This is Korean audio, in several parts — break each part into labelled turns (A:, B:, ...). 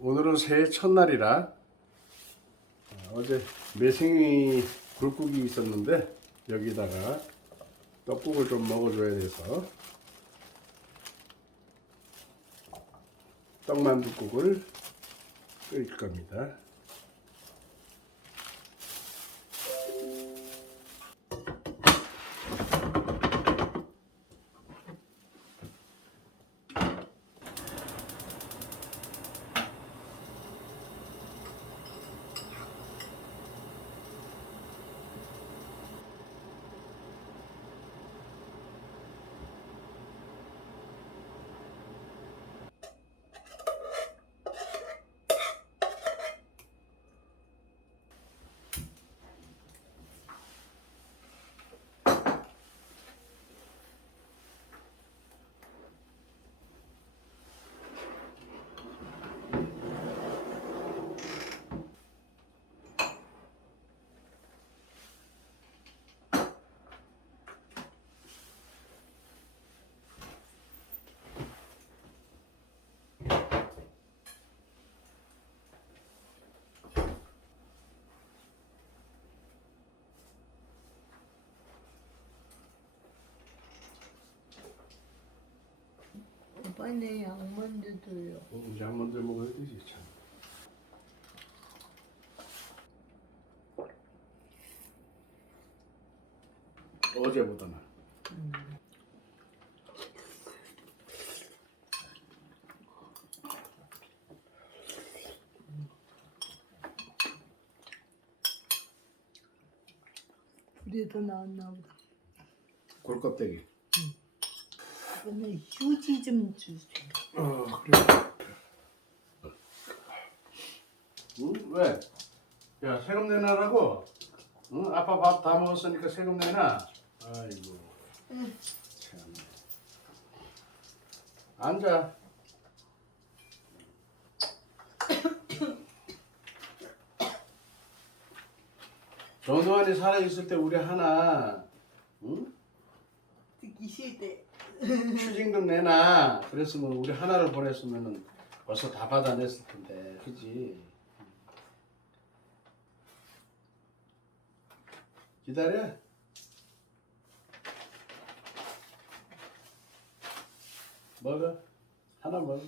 A: 오늘은 새해 첫날이라 어, 어제 매생이 굴국이 있었는데 여기다가 떡국을 좀 먹어줘야 돼서 떡만둣국을 끓일 겁니다.
B: 오빠 내 양만두 줘요.
A: 어, 양 먼저 먹어야 되지 참. 어제보다는
B: 불이 더 나왔나 보다.
A: 골껍데기.
B: 이 번에 휴지 좀 주세요.
A: 어 그래. 응 왜? 야 세금 내놔라고? 응 아빠 밥 다 먹었으니까 세금 내놔. 아이고. 참. 앉아. 전두환이 살아 있을 때 우리 하나, 응?
B: 듣기 싫대.
A: 추징 금 내놔. 그랬으면 우리 하나를 보냈으면은 벌써 다 받아냈을 텐데, 그지? 기다려. 먹어. 하나 먹어.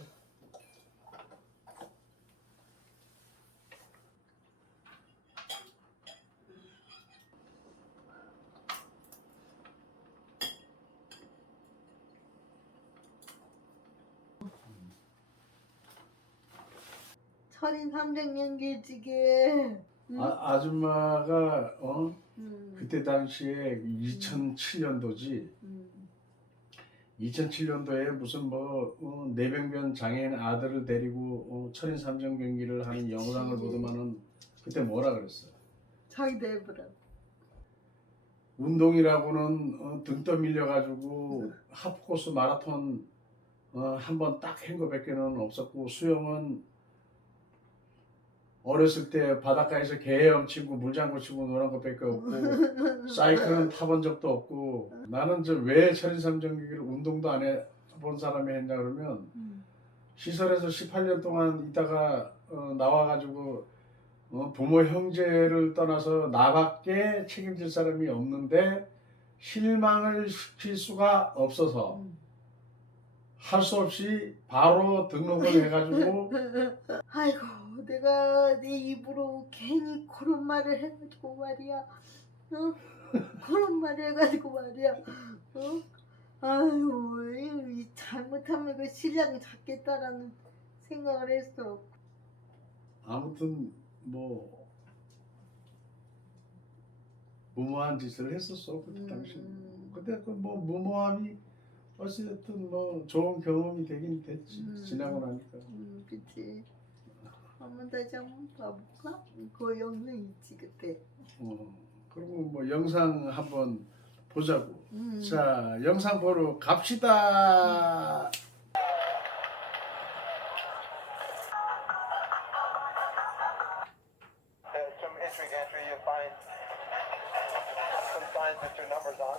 B: 철인 삼백년계지게.
A: 아, 아줌마가 어
B: 음,
A: 그때 당시에 2007년도지.
B: 음.
A: 2007년도에 무슨 뭐 어, 내병변 장애인 아들을 데리고 어, 철인 삼정 경기를 하는 영상을 보더만은 그때 뭐라 그랬어요?
B: 자기도 해보라.
A: 운동이라고는 어, 등 떠밀려 가지고 하프코스 마라톤 어, 한번 딱 한 거밖에는 없었고 수영은 어렸을 때 바닷가에서 개 헤엄치고 물장구 치고 노란 것밖에 없고 사이클은 타본 적도 없고 나는 저왜 철인삼정기를 운동도 안 해본 사람이 했냐 그러면
B: 음.
A: 시설에서 18년 동안 있다가 어, 나와가지고 어, 부모 형제를 떠나서 나밖에 책임질 사람이 없는데 실망을 시킬 수가 없어서
B: 음.
A: 할수 없이 바로 등록을 해가지고
B: 아이고 내가 내 입으로 괜히 그런 말을 해가지고 말이야 어? 그런 말을 해가지고 말이야 어? 아유 이- 이 잘못하면 그 신랑 잡겠다라는 생각을 했어
A: 아무튼 뭐 무모한 짓을 했었어 그때 당시.
B: 음.
A: 근데 그 뭐 무모함이 어찌됐든 뭐 좋은 경험이 되긴 됐지
B: 음.
A: 지나고 나니까.
B: 음 한번 봐볼까? 그 영상 있지 그때
A: 어 그리고 뭐 영상 한번 보자고.
B: 음.
A: 자 영상 보러 갑시다.
C: There's some entry entry you find some signs with your numbers on.